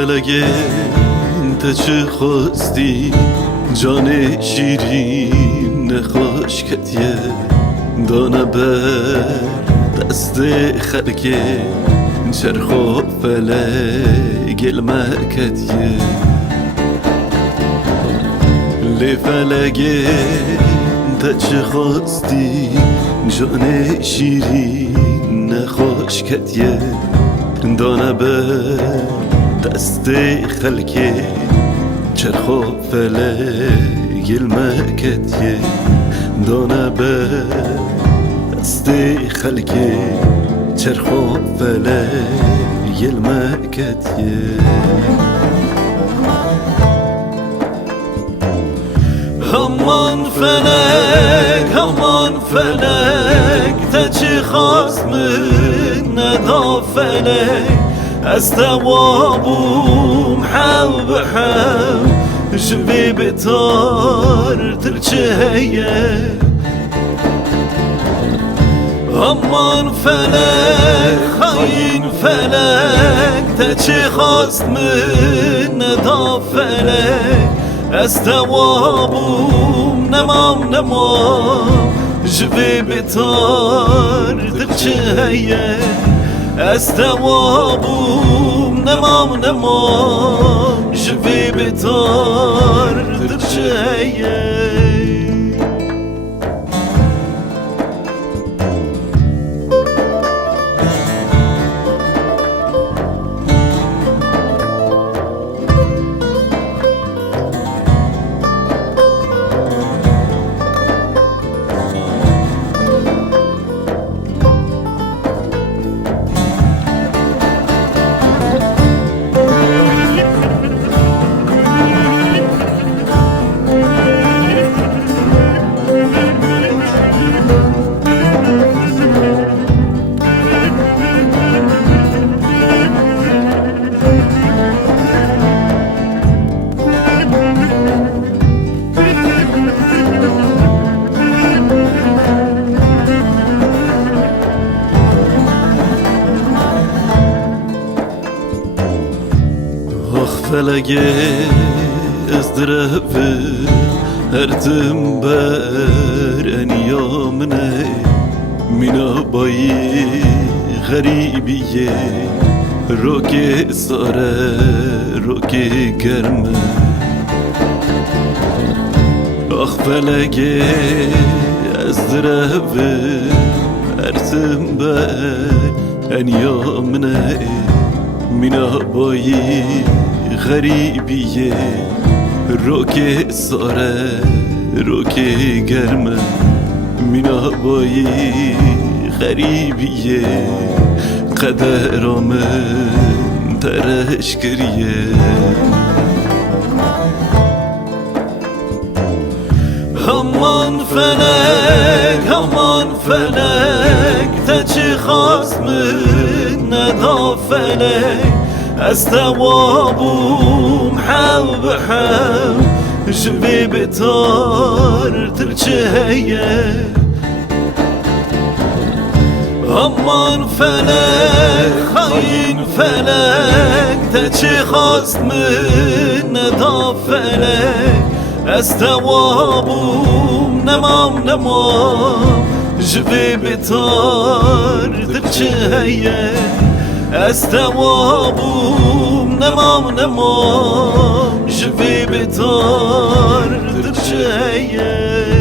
فلگه تا چه خواستی جان شیرین نخوشکتیه دانه بر دست خلکه چرخ و فلگ المکتیه لی فلگه تا چه خواستی جان شیرین نخوشکتیه دانه بر دست خلکه چرخ و فلگ المکتیه دانه بر دست خلکه چرخ و فلگ المکتیه همان فلک تا چی خواست من ندا فلک از توابوم حو به حو جوی بتار ترچهیه همان فلک خاین فلک تا چی خواست من ندا فلک از توابوم نمام جوی بتار درچهیه از توابوم نمام جوی بتار درچهیه فلگه از درفه هردم بر انیامنه مینا بایی غریبیه روکه ساره روکه گرمه آخ فلگه از درفه هردم بر انیامنه مینا بایی غریبیه روکه ساره روکه گرمه مینا بایی غریبیه قدرامه ترش کریه همان فلک تا چی خواست من ندا فلک از توابوم حو به حو جوی بتار ترچهیه همان فلک خاین فلک تا چی خواست من ندا فلک از توابوم نمام جوی بتار ترچهیه از توابوم نمام جوی بتار درچهیه